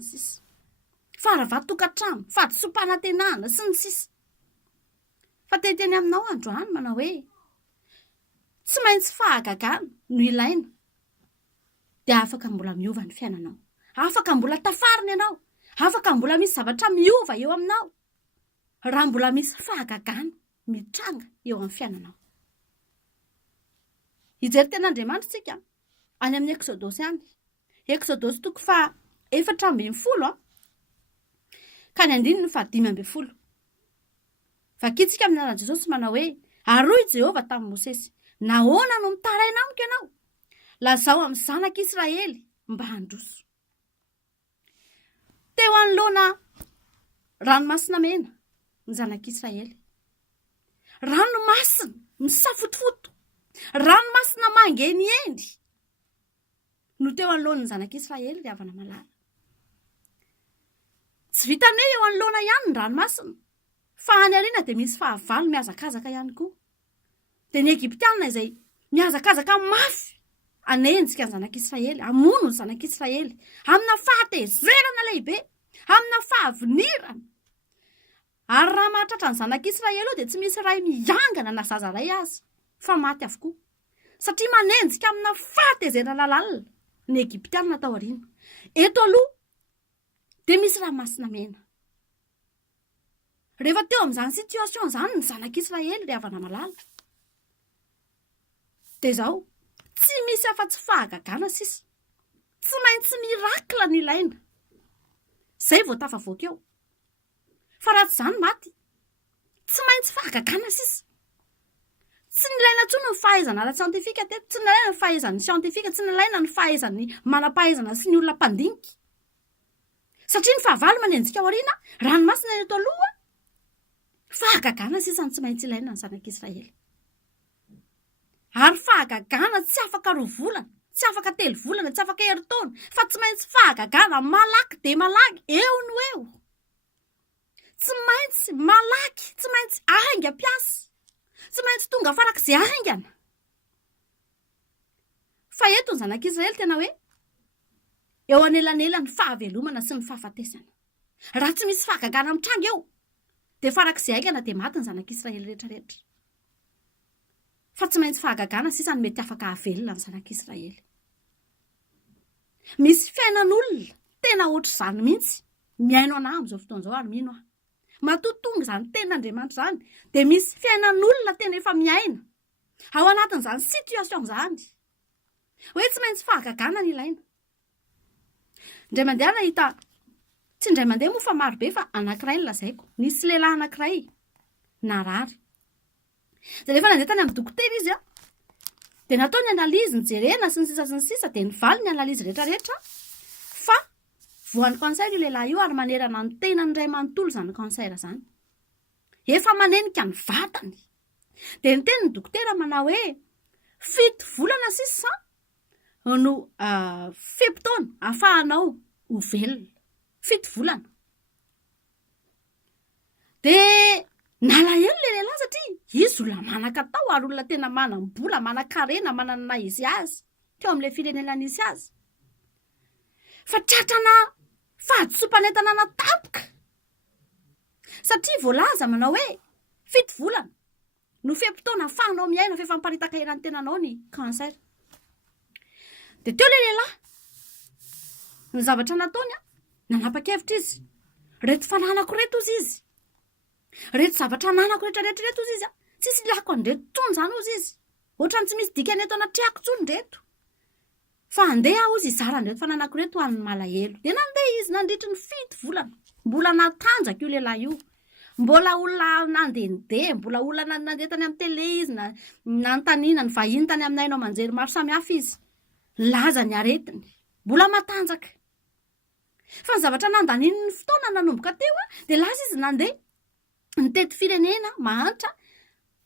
ny sisa. Faravat-tokantrano, fahadisom-panatenana sy ny sisa. Fa teteny aminao androany manao hoe tsy maintsy fahagagana no ilaina. Dia afaka mbola miova ny fiainanao. Afaka mbola tafarina ianao. Afaka mbola misy zavatra miova eo aminao. Raha mbola misy fahagagana mitranga eo amin'ny fiainanao. Hijery ten'Andriamanitra tsika any amin'ny Exodosy any. Exodosy 4:40 ka ny 5:10. Vakitsika amin'ny anaran'i Jesosy manao hoe aroy Jehova tamin'i Mosesy, nahoana no mitaraina amiko ianao? Lazao amin'ny zanak'Israely mba handroso. Teo anoloana ranomasina mena ny zanak'Israely. Ranomasina misafotofoto, ranomasina mangenieny no teo anoloana ny zanak'Israely ry havana malala. Tsy vitane eo anoloana ihany ny ranomasina, fa any aoriana dia misy fahavalo mihazakazaka ihany koa. Dia ny Egyptianina izay mihazakazaka mafy anenjika ny zanak'Israely, hamono ny zanak'Israely amina fahatezerana lehibe, amina fahavinirana. Ary raha mahatratra ny zanak'Israely eo dia tsy misy ray miangana na zaza ray azy, fa maty avokoa. Satria manenjika amina fahatezerana lalina ny Egyptianina tao aoriana. Eto aloha dia misy ranomasina mena. Rehefa teo amin'izany situation izany ny zanak'Israely ry havana malala, dia izao tsy misy afa-tsy fahagagana sisa. Tsy maintsy mirakla no ilaina. Zay vao tafavoaka eo. Fa raha tsy izany maty. Tsy maintsy fahagagana sisa. Tsy nilaina intsony ny fahaizana ara-tsiantifika teto, tsy nilaina ny fahaizan'ny siantifika, tsy nilaina ny fahaizan'ny manam-pahaizana sy ny olona mpandinika. Satria ny fahavalo manenjika ao aoriana, ranomasina eto aloha, fahagagana sisa ny tsy maintsy ilaina ny zanak'Israely. Ary fahagagana tsy afaka 2 volana, tsy afaka 3 volana, tsy afaka herintaona, fa tsy maintsy fahagagana malaky dia malaky, eo no eo. Tsy maintsy malaky, tsy maintsy ahainga piasa, tsy maintsy tonga farak'izay ahaingana. Fa eto ny zanak'Israely tena hoe eo anelanelany fahavelomana sy ny fahafatesana. Raha tsy misy fahagagana mitranga eo, dia farak'izay aingana dia maty ny zanak'Israely rehetrarehetra. Fa tsy maintsy fahagagana sisa ny mety afaka havelona ny zanak'Israely. Misy fiainan'olona tena ohatr'izany mihitsy miaino anahy amin'izao fotoan'izao ary mino aho. Matotonga izany ten'Andriamanitra izany dia misy fiainan'olona tena efa miaina ao anatin'izany situation izany. Hoe tsy maintsy fahagagana ny ilaina. Indray mandeha nahita, tsy indray mandeha moa fa marobe fa anankiray ny lazaiko. Nisy lehilahy anankiray narary. Dia rehefa nandeha tany amin'ny dokotera izy dia natao ny analizy, ny jerena sy ny sisa dia nivaly ny analizy rehetrarehetra fa voan'ny kansera io lehilahy io ary manerana ny tenany iray manontolo izany kansera izany. Efa manenika ny vatany. Dia niteny ny dokotera manao hoe 7 volana sisa no feptaona ahafahanao ho velona. 7 volana. Dia nalahelo ilay lehilahy satria izy olona manan-katao ary olona tena manam-bola, manan-karena, manana izy azy teo amin'ilay firenena nisy azy. Fa tratrana fahadisom-panentana natapoka. Satria voalaza manao hoe 7 volana no feptaona ahafahanao miaina fa efa miparitaka heran'ny tenanao ny kansera. Dia teo ilay lehilahy, ny zavatra nataony nanapa-kevitra izy. Reto fananako reto ozy izy. Reto zavatra nanako rehetrarehetra ozy izy. Tsisy lako an'reto tsony izany ozy izy. Ohatrany tsy misy dikany eto anatrehako tsony reto. Fa andeha ozy izara an'reto fananako reto ho an'ny malahelo. Dia nandeha izy nandritry ny 7 volana. Mbola natanjaka io lehilahy io. Mbola olona nandehandeha, mbola olona nandeha tany amin'ny tele izy, nanontaniana ny vahiny tany aminay nao manjery maro samihafa izy. Laza ny aretiny. Mbola matanjaka. Fa ny zavatra nandanin'ny fotoana nanomboka teo dia lasa izy nandeha nitety firenena mahantra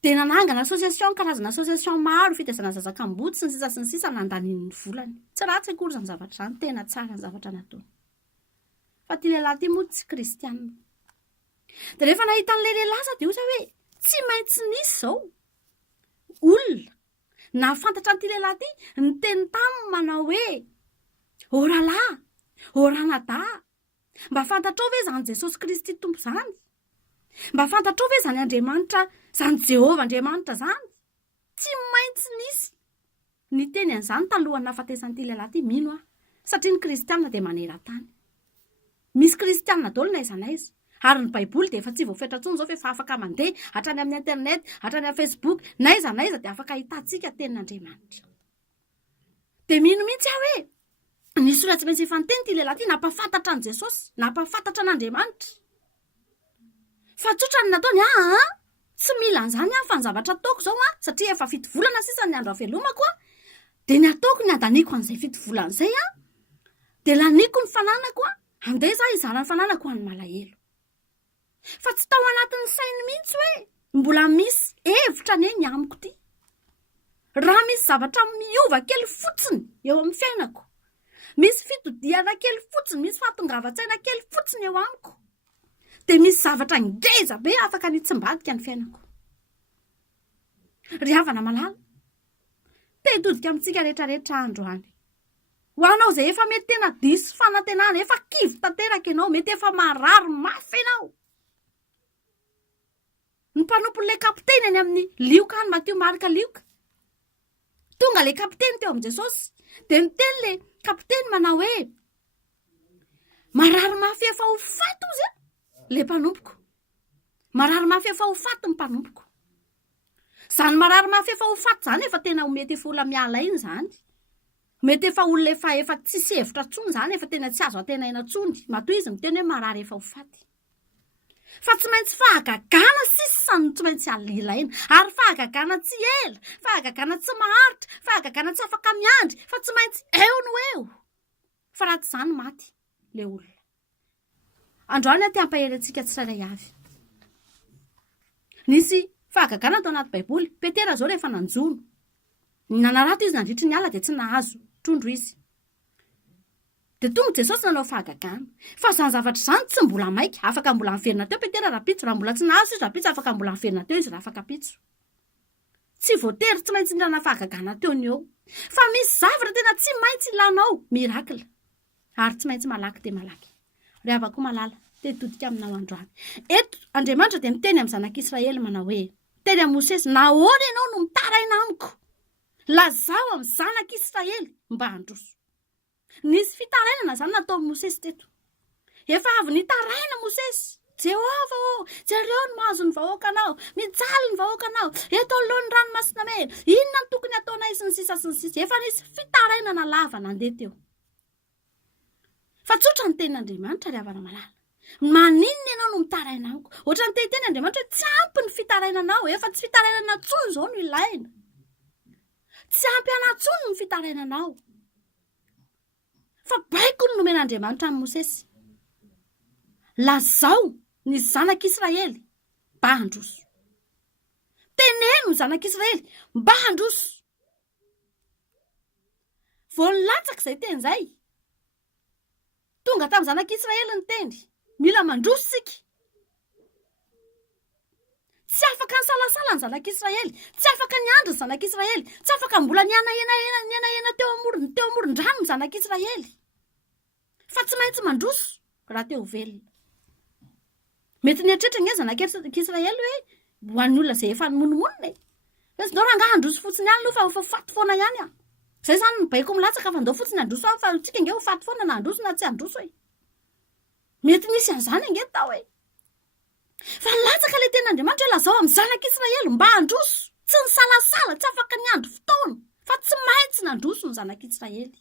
dia nanangana association, karazana association maro fitezana zazakam-boty sy ny sisa nandanin'ny volany. Tsy ratsy akory izany zavatra izany, tena tsara ny zavatra nataony. Fa ity lehilahy ity moa tsy kristianina. Dia rehefa nahita an'ilay lehilahy dia osa hoe tsy maintsy nisy izao olona nahafantatra an'ity lehilahy ity, niteny taminy manao hoe oralahy, oranadà, Mba fantatrao ve zany Jesosy Kristy tompo zany? Mba fantatrao ve zany Andriamanitra, zany Jehovah Andriamanitra zany? Tsy maintsy nisy ny teny an'izany talohany nahafatesan'ity lehilahy ty, mino aho. Satria ny kristianina dia maneran-tany. Misy kristianina daholo n'aiza n'aiza. Ary ny baiboly dia efa tsy voafetra intsony zao fa afaka mandeha hatrany amin'ny internet, hatrany amin'ny Facebook, n'aiza n'aiza dia afaka hitantsika tenin'Andriamanitra. Dia mino mihitsy aho hoe nisy olona tsy maintsy fanteny ty lehilahy ty, nampafantatra an' Jesosy, nampafantatra an'Andriamanitra. Fa tsotra ny nataony, tsy mila an'izany fa ny zavatra ataoko zao satria efa fito volana sisa ny andro havelomako dia ny ataoko ny andaniko an'izay fito volana izay dia laniko ny fananako andeha za hizara ny fananako an'ny malahelo. Fa tsy tao anatin'ny sainy mihitsy hoe mbola misy hevitra ny amiko ty. Raha misy zavatra miova kely fotsiny eo amin'ny fiainako, misy fitodiana kely fotsiny, misy fahatongavan-tsaina kely fotsiny eo amiko, dia misy zavatra ngeza be afaka nitsimbadika ny fiainako. Ry havana malala, te hitodika amintsika rehetrarehetra androany. Ho anao izay efa mety tena diso fanantenana, efa kivy tanteraka ianao, mety efa marary mafy ianao. Ny mpanompon'ilay kapiteny any amin'ny lioka any, Matio marika lioka. Tonga ilay kapiteny teo amin'i Jesosy, dia miteny ilay kapiteny manao hoe marary mafy efa ho faty ozy ilay mpanompoko. Marary mafy efa ho faty ny mpanompoko. Zany marary mafy efa ho faty zany efa tena mety efa olona miala iny zany. Mety efa olona efa tsisy hevitra tsony zany, efa tena tsy azo atena ina tsony. Matoa izy miteny hoe marary efa ho faty. Fa tsy maintsy fahagagana sisa no tsy maintsy alilaina. Ary fahagagana tsy ela, fahagagana tsy maharitra, fahagagana tsy afaka miandry, fa tsy maintsy eo no eo. Fa raha tsy zany maty le olona. Androany ty hampahery-antsika tsirairay avy. Nisy fahagagana tao anaty baiboly. Petera zao rehefa nanjono, nanarato izy nandritry ny ala dia tsy nahazo trondro izy. Dia tonga Jesosy nanao fahagagana. Fa zany zavatra zany tsy mbola maika, afaka mbola miverina teo Petera raha pitso. Raha mbola tsy nahazo izy raha pitso, afaka mbola miverina teo izy raha afaka pitso. Tsy voatery tsy maintsy nirana fahagagana teo ny eo. Fa misy zavatra tena tsy maintsy ilanao, mirakla. Ary tsy maintsy malaky dia malaky. Ry havako malala, te hitodika aminao androany. Eto Andriamanitra dia miteny amin'ny zanak'Israely manao hoe, teny amin'ny Mosesy, nahoana ianao no mitaraina amiko? Lazao amin'ny zanak'Israely mba handroso. Nisy fitarainana zany natao Mosesy teto. Efa avy nitaraina Mosesy. Jehovah, jereo no mahazo ny vahoakanao, mijaly ny vahoakanao, eto alohan'ny ranomasina mena, inona ny tokony ataonay sy ny sisa sy ny sisa. Efa nisy fitarainana lava nandeha teo. Fa tsotra ny tenin'Andriamanitra ry havana malala. Maninona ianao no mitaraina amiko? Ohatra ny teny Andriamanitra hoe tsy ampy ny fitarainanao, efa tsy fitarainana tsony zao no ilaina. Tsy ampy anatsony ny fitarainanao. Fa baiko ny nomen'Andriamanitra amin'ny Mosesy. Lazao ny zanak'Israely mba handroso. Teneno ny zanak'Israely mba handroso. Vao nilatsaka izay teny izay, tonga tamin'ny zanak'Israely ny teny, mila mandroso sika. Tsy afaka ny salasala ny zanak'Israely, tsy afaka ny andro ny zanak'Israely, tsy afaka mbola ny ena teo amoron-drano ny zanak'Israely. Fa tsy maintsy mandroso raha teo velona. Mety nieritreritra ny zanak'Israely hoe ho an'ny olona izay efa nomonomonina. Fa ndao raha ngaha handroso fotsiny ihany aloha fa faty foana ihany a. Izay zany ny baiko milatsaka fa ndao fotsiny handroso fa tsika nge ho faty foana na handroso na tsy handroso e. Mety nisy an'izany nge tao e. Fa latsaka ilay ten'Andriamanitra hoe lazao amin'ny zanak'Israely mba handroso. Tsy ny salasala, tsy afaka ny andro fotoana, fa tsy maintsy nandroso ny zanak'Israely.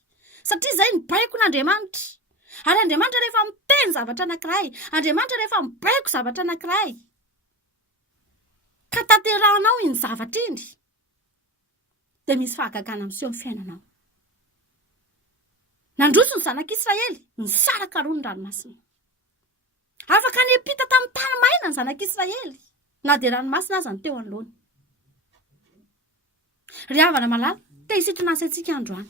Satria izay ny baiko n'Andriamanitra. Ary Andriamanitra rehefa miteny zavatra anankiray, Andriamanitra rehefa mibaiko zavatra anankiray, ka tanterahanao iny zavatra iny, dia misy fahagagana miseho amin'ny fiainanao. Nandroso ny zanak'Israely, ny saraka roa ny ranomasina. Afaka niampita tamin'ny tany maina ny zanak'Israely, na dia ranomasina aza ny teo anoloany. Ry havana malala, te hisintona antsika androany.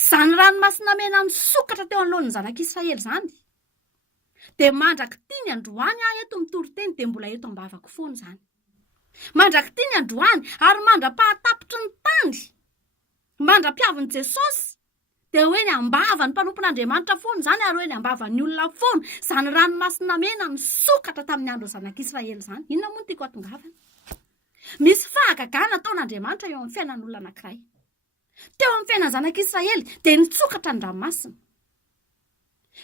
Zany ranomasina mena nisokatra teo anoloan'ny zanak'Israely zany, dia mandraky tiany androany eto mitory teny dia mbola eto ambavako foana zany. Mandraky tiany androany ary mandra-pahatapitry ny tany, mandra-piavin'i Jesosy, dia hoe ny ambava ny mpanompon'Andriamanitra foana zany ary hoe ny ambava ny olona foana zany ranomasina mena nisokatra tamin'ny andro zanak'Israely zany. Inona moa no tiako atongavana? Misy fahagagana ataon'Andriamanitra eo amin'ny fiainan'olona anankiray. Teo amin'ny fiainan zanak'Israely dia nitsokatra ny ranomasina.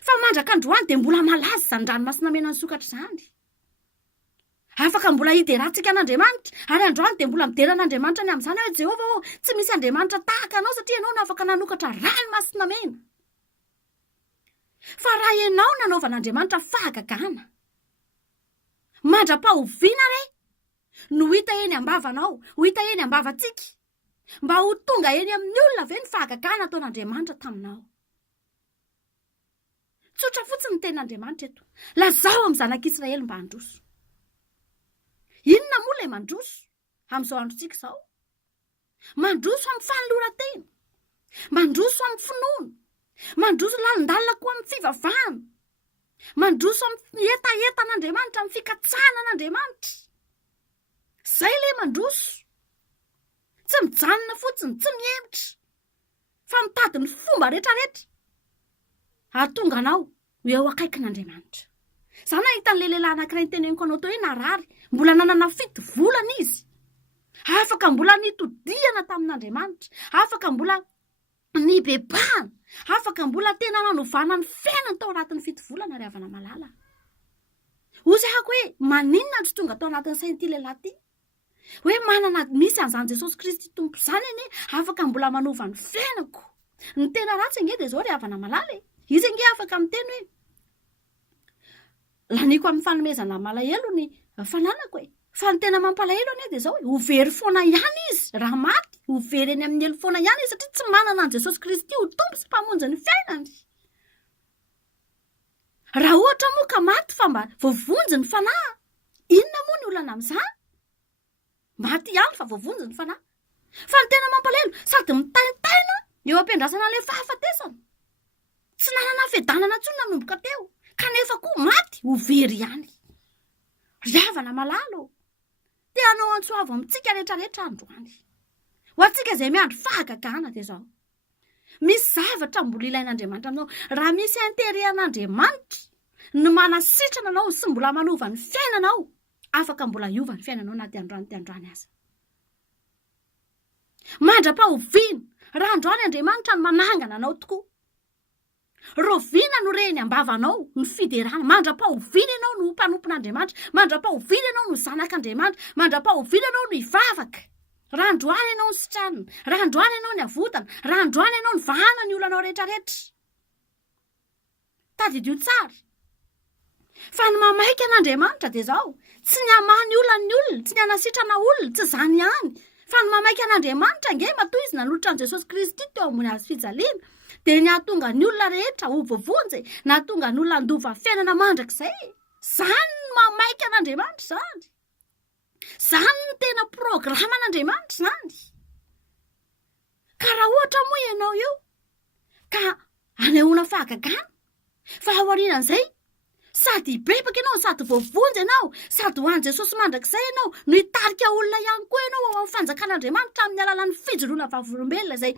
Fa mandraka androany dia mbola malaza zany ranomasina mena nisokatra zany. Afaka mbola hiderantsika an'Andriamanitra ary androany dia mbola mideran'Andriamanitra ny amin'izany hoe Jehovah tsy misy Andriamanitra tahaka anao satria ianao no afaka nanokatra ranomasina mena. Fa raha ianao nanaovan'Andriamanitra fahagagana, mandra-pahoviana re no hita eny ambavanao, ho hita eny ambavantsika, mba ho tonga eny amin'ny olona ve ny fahagagana ataon'Andriamanitra taminao. Tsotra fotsiny ny tenin'Andriamanitra eto. Lazao amin'ny zanak'Israely mba handroso. Inona moa ilay mandroso amin'izao androntsika izao? Mandroso amin'ny fanoloran-tena, mandroso amin'ny finoana, mandroso lalindalina koa amin'ny fivavahana, mandroso amin'ny etaetan'Andriamanitra, amin'ny fikatsahanan'Andriamanitra. Zay ilay mandroso. Tsy mijanona fotsiny, tsy mihemitra, fa mitady ny fomba rehetrarehetra ahatonga anao eo akaikin'Andriamanitra. Zany nahita an'ilay lehilahy anankiray teneniko anao teo hoe narary, mbola nanana 7 volana izy. Afaka mbola nitodiana tamin'Andriamanitra, afaka mbola nibebahana, afaka mbola tena nanovana ny fiainany tao anatin'ny 7 volana ary avana malala. Ozy ahako hoe maninona tsy tonga tao anatin'ny sain'ity lehilahy ity? Hoe manana misy an'izany Jesosy Kristy tompo zany anie, afaka mbola manova ny fiainako. Ny tena ratsy ange dia zao ry havana malala. Izy ange afaka miteny hoe laniko amin'ny fanomezana malahelo ny fananako e. Fa ny tena mampalahelo anie dia zao ho very foana ihany izy raha maty, ho very eny amin'ny elo foana ihany izy satria tsy manana an' Jesosy Kristy ho tompo sy mpamonjy ny fiainany. Raha ohatra moa ka maty fa mba voavonjy ny fanahy, inona moa ny olana amin'izany? Maty ihany fa voavonjy ny fanahy. Fa ny tena mampalahelo sady mitaintaina eo ampiandrasana ilay fahafatesana. Tsy nanana fiadanana intsony nanomboka teo, kanefa koa maty ho very ihany. Ry havana malalo, te hanao antsoavo amintsika rehetrarehetra androany. Ho antsika izay miandry fahagagana dia zao. Misy zavatra mbola ilain'Andriamanitra aminao. Raha misy intérêt an'Andriamanitra no manasitrana anao sy mbola manova ny fiainanao, afaka mbola hiova ny fiainanao na androany aza. Mandra-pahoviana, raha androany Andriamanitra no manangana anao tokoa. Roviana no reny ambavanao ny fiderana. Mandra-pahoviana ianao no mpanompon'Andriamanitra, mandra-pahoviana ianao no zanak'Andriamanitra, mandra-pahoviana ianao no hivavaka. Raha androany ianao ny sitranina, raha androany ianao ny avotana, raha androany ianao ny vahana ny olanao rehetrarehetra. Tadidio tsara. Fa ny mamaika an'Andriamanitra dia zao, tsy ny hamany olana tsy ny hanasitrana olona, tsy zany ihany. Fa ny mamaika an'Andriamanitra nge matoa izy nanolotra an' Jesosy Kristy teo ambony hazo fijaliana, dia ny hahatonga ny olona rehetra ho voavonjy, na hahatonga ny olona handova fiainana mandrakizay. Zany ny mamaika an'Andriamanitra zany. Zany ny tena programan'Andriamanitra zany. Ka raha ohatra moa ianao eo ka anehoana fahagagana, fa aorianan'izay sady hibebaka ianao, sady voavonjy ianao, sady ho an'i Jesosy mandrakizay ianao, no hitarika olona ihany koa ianao ao amin'ny fanjakan'Andriamanitra amin'ny alalan'ny fijoroana vavolombelona izay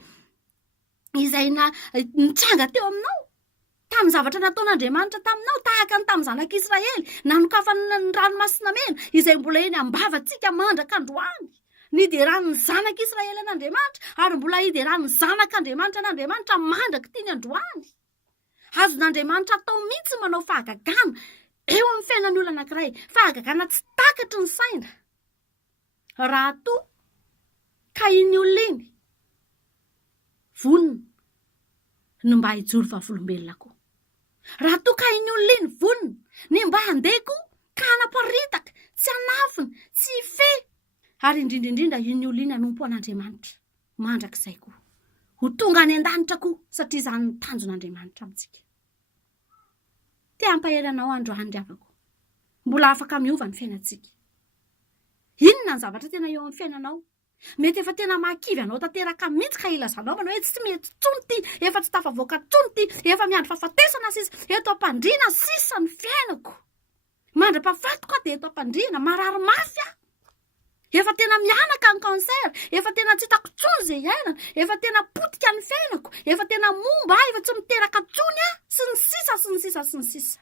nitranga teo aminao tamin'ny zavatra nataon'Andriamanitra taminao, tahaka ny tamin'ny zanak'Israely nanokafana ny ranomasina mena izay mbola eny ambavantsika mandrak'androany. Nideran'ny zanak'Israely an'Andriamanitra ary mbola hideran'ny zanak'Andriamanitra an'Andriamanitra mandraka tiany androany. Azon'Andriamanitra atao mihitsy manao fahagagana eo amin'ny fiainan'ny olona anankiray, fahagagana tsy takatry ny saina. Raha toa ka iny olona iny vonona no mba hijoro vavolombelona koa. Raha toa ka iny olona iny vonona ny mba handeko ka hanaparitaka, tsy hanafina, tsy hife, ary indrindraindrindra iny olona iny hanompo an'Andriamanitra mandrakizay koa. Ho tonga any an-danitra koa satria izany ny tanjon'Andriamanitra amintsika. Te hampahelanao androany ry havako. Mbola afaka miova ny fiainantsika. Inona ny zavatra tena eo amin'ny fiainanao? Mety efa tena mahakivy anao tanteraka mihitsy ka ilazanao manao hoe tsy mety tsony ity, efa tsy tafavoaka tsony ity, efa miandry fahafatesana sisa, eto am-pandriana sisa ny fiainako. Mandra-pafatoka dia eto am-pandriana marary mafy aho. Efa tena mianaka ny cancer, efa tena tsy hitako tsony izay iainana, efa tena potika ny fiainako, efa tena momba efa tsy miteraka tsony sy ny sisa sy ny sisa sy ny sisa.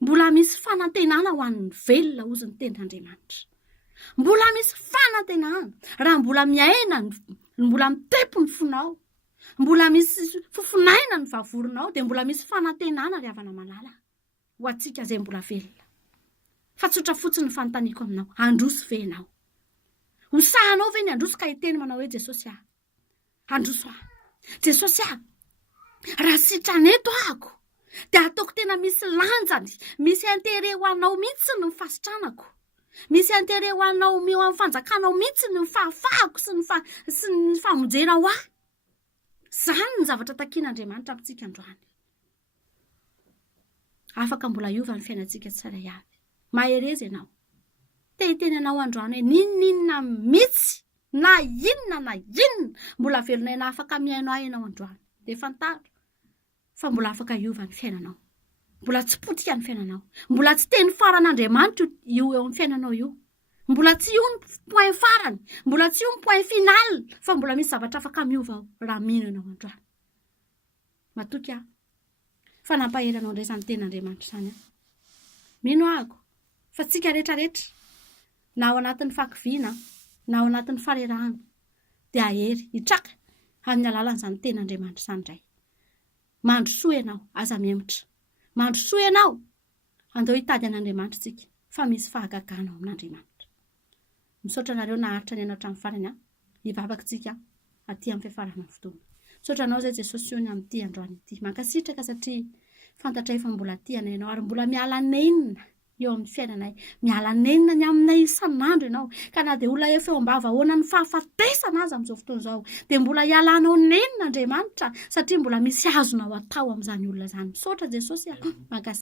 Mbola misy fanantenana ho an'ny velona ozy ny tenin'Andriamanitra. Mbola misy fanantenana raha mbola miaina mbola mitempo ny fonao, mbola misy fofinaina ny vavoronao, dia mbola misy fanantenana ry havana malala ho antsika izay mbola velona. Fa tsotra fotsiny ny fanontaniako aminao, androso ve ianao? Hosahanao ve ny androso ka hiteny manao hoe Jesosy aho? Androso aho. Jesosy aho, raha sitrana eto ahako, dia ataoko tena misy lanjany, misy intérêt ho anao mihitsy ny fasitranako. Misy intérêt ho anao eo amin'ny fanjakanao mihitsy ny fahafahako sy ny famonjena ho ahy. Izany ny zavatra takian'Andriamanitra amintsika androany. Afaka mbola hiova ny fiainantsika tsara avy. Maherezy ianao. Te-hiteny ianao androany hoe ninona mihitsy na inona mbola velona na afaka miaino ahy ianao androany. Dia fantaro fa mbola afaka hiova ny fiainanao. Mbola tsy potika ny fiainanao. Mbola tsy teny faran'Andriamanitra io eo amin'ny fiainanao io. Mbola tsy io ny point farany, mbola tsy io ny point final, fa mbola misy zavatra afaka miova raha mino ianao androany. Matoky aho. Fa nampaheranao indray izany tenin'Andriamanitra izany. Mino ahako fa tsika rehetrarehetra, na ao anatin'ny fakiviana, na ao anatin'ny farerahana, dia ahery hitraka amin'ny alalan'izany tenin'Andriamanitra izany indray. Mandrosoa ianao, aza miemotra. Mandrosoa ianao, andao hitady an'Andriamanitra tsika, fa misy fahagagana ao amin'Andriamanitra. Misaotra anareo naharitra ny ianao hatramin'ny farany, hivavaka tsika aty amin'ny fiafarana fotoana. Misaotra anao izay Jesosy io ny amin'ity androany ity. Mankasitraka satria fantatra efa mbola tiana ianao ary mbola miala nenina eo amin'ny fiainanay, miala nenina ny aminay isan'andro ianao, ka na dia olona efa eo ambava ahoana ny fahafatesana azy amin'izao fotoana izao, dia mbola ialanao nenina Andriamanitra satria mbola misy azonao atao amin'izany olona izany. Misaotra Jesosy.